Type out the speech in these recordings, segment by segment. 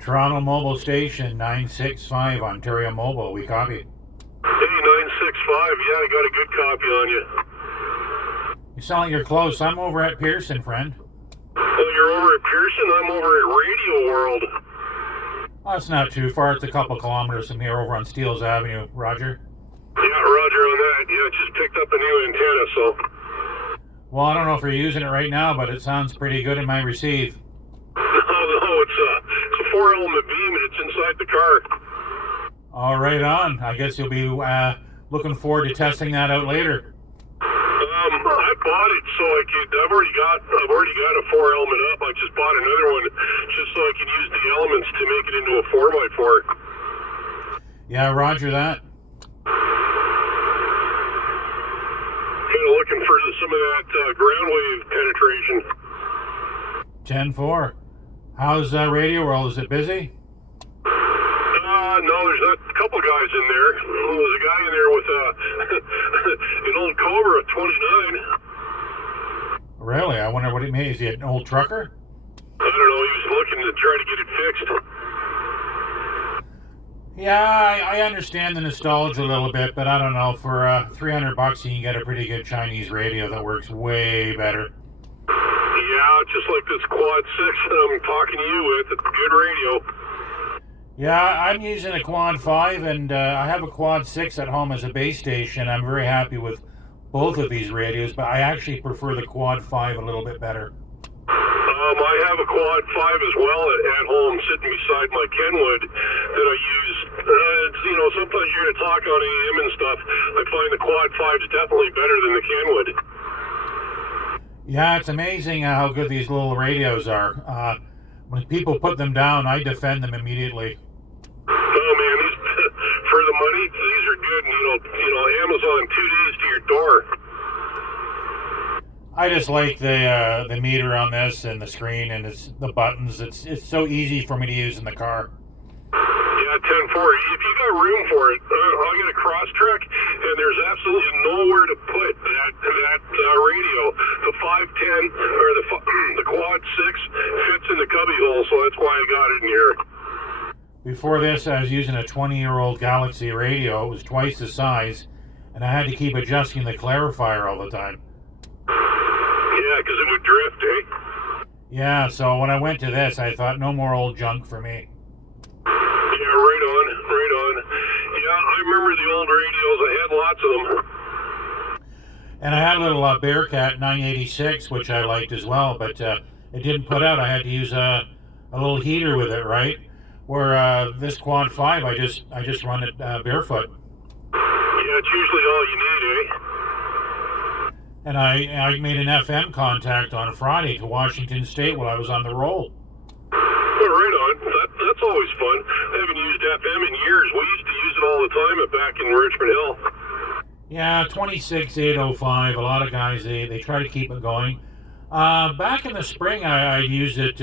Toronto Mobile Station 965 Ontario Mobile. We copy. Hey, 965. Yeah, I got a good copy on you. You sound like you're close. I'm over at Pearson, friend. Oh, you're over at Pearson? I'm over at Radio World. Oh, it's not too far. It's a couple kilometers from here over on Steeles Avenue. Roger? Yeah, roger on that. Yeah, just picked up a new antenna, so... Well, I don't know if you're using it right now, but it sounds pretty good in my receive. No, it's a 4-element beam and it's inside the car. All right on. I guess you'll be looking forward to testing that out later. I bought it so I could. I've already got a 4-element up. I just bought another one just so I can use the elements to make it into a 4x4. Yeah, roger that. Kind of looking for some of that ground wave penetration. 10-4. How's Radio World? Is it busy? No, there's not a couple guys in there. There's a guy in there with an old Cobra 29. Really? I wonder what it means. Is he an old trucker? I don't know. He was looking to try to get it fixed. Yeah, I understand the nostalgia a little bit, but I don't know. For $300, you can get a pretty good Chinese radio that works way better. Yeah, just like this Quad 6 that I'm talking to you with. It's good radio. Yeah, I'm using a Quad 5, and I have a Quad 6 at home as a base station. I'm very happy with both of these radios, but I actually prefer the Quad 5 a little bit better. I have a Quad 5 as well at home sitting beside my Kenwood that I use. Sometimes you're going to talk on AM and stuff. I find the Quad 5 is definitely better than the Kenwood. Yeah, it's amazing how good these little radios are. When people put them down, I defend them immediately. Oh man, for the money, these are good. Amazon 2 days to your door. I just like the meter on this and the screen and the buttons. It's so easy for me to use in the car. Yeah, 10-4. If you got room for it, I'll get a Crosstrek, and there's absolutely nowhere to put that radio. The 510 or the Quad 6 fits in the cubby hole, so that's why I got it in here. Before this, I was using a 20-year-old Galaxy radio. It was twice the size, and I had to keep adjusting the clarifier all the time. Yeah, because it would drift, eh? Yeah, so when I went to this, I thought, no more old junk for me. Yeah, right on. Yeah, I remember the old radios. I had lots of them. And I had a little Bearcat 986, which I liked as well, but it didn't put out. I had to use a little heater with it, right? Where this Quad 5, I just run it barefoot. Yeah, it's usually all you need, eh? And I made an FM contact on Friday to Washington State while I was on the roll. Right on. That's always fun. I haven't used FM in years. We used to use it all the time back in Richmond Hill. Yeah, 26805. A lot of guys, they try to keep it going. Back in the spring, I used it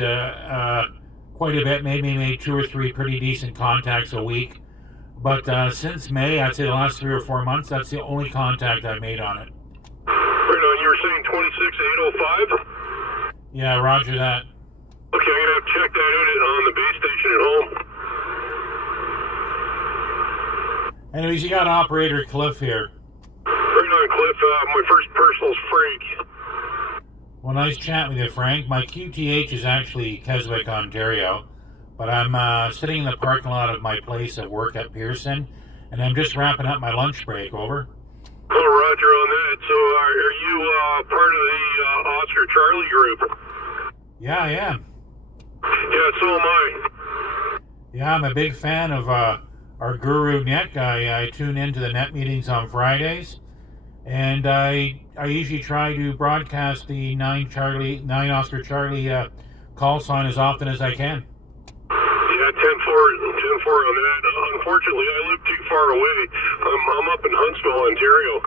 quite a bit. Maybe made 2 or 3 pretty decent contacts a week. But since May, I'd say the last 3 or 4 months, that's the only contact I've made on it. Right on. You were saying 26805? Yeah, roger that. Okay, I'm going to have to check that out on the base station at home. Anyways, you got operator Cliff here. Right on, Cliff. My first personal's Frank. Well, nice chatting with you, Frank. My QTH is actually Keswick, Ontario, but I'm sitting in the parking lot of my place of work at Pearson, and I'm just wrapping up my lunch break. Over. Oh, roger on that. So are you part of the Oscar Charlie group? Yeah, I am. Yeah, so am I. Yeah, I'm a big fan of our Guru Net guy. I tune into the net meetings on Fridays, and I usually try to broadcast the 9 Oscar Charlie call sign as often as I can. Yeah, 10-4 on that. Unfortunately, I live too far away. I'm up in Huntsville, Ontario.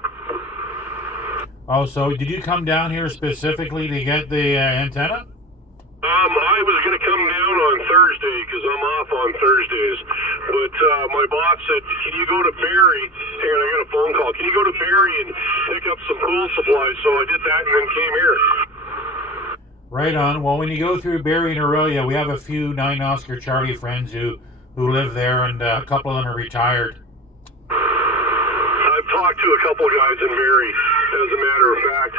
Oh, so did you come down here specifically to get the antenna? I was going to come down on Thursday because I'm off on Thursdays. But my boss said, can you go to Barrie? Hang on, I got a phone call. Can you go to Barrie and pick up some pool supplies? So I did that and then came here. Right on. Well, when you go through Barrie and Orillia, we have a few 9 Oscar Charlie friends who live there, and a couple of them are retired. I've talked to a couple guys in Barrie, as a matter of fact.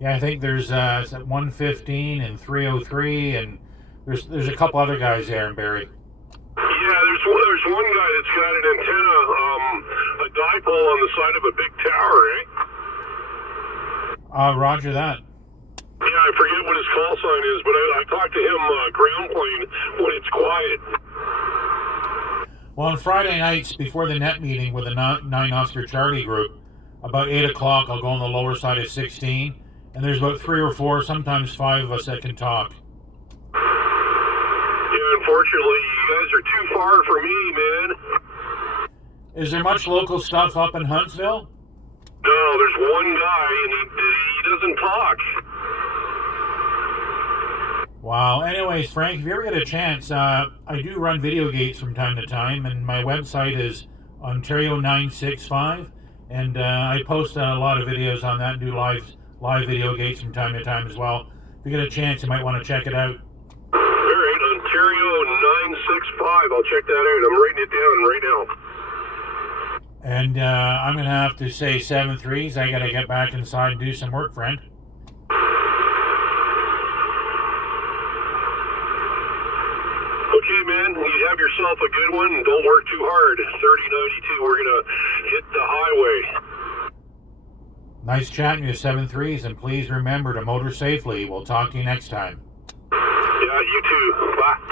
Yeah, I think there's 115 and 303, and there's a couple other guys there in Barrie. Yeah, there's one guy that's got an antenna, a dipole on the side of a big tower, eh? Roger that. Yeah, I forget what his call sign is, but I talked to him ground plane when it's quiet. Well, on Friday nights before the net meeting with the 9 Oscar Charlie group, about 8 o'clock, I'll go on the lower side of 16, and there's about 3 or 4, sometimes 5 of us that can talk. Yeah, unfortunately, you guys are too far for me, man. Is there much local stuff up in Huntsville? No, there's one guy, and he doesn't talk. Wow. Anyways, Frank, if you ever get a chance, I do run video gates from time to time, and my website is Ontario 965, and I post a lot of videos on that and do live video gates from time to time as well. If you get a chance, you might want to check it out. All right, Ontario 965. I'll check that out. I'm writing it down right now. And I'm going to have to say 7-3s. I got to get back inside and do some work, friend. Okay, man, you have yourself a good one, and don't work too hard. 3092, we're going to hit the highway. Nice chatting to you, 7-3s, and please remember to motor safely. We'll talk to you next time. Yeah, you too. Bye.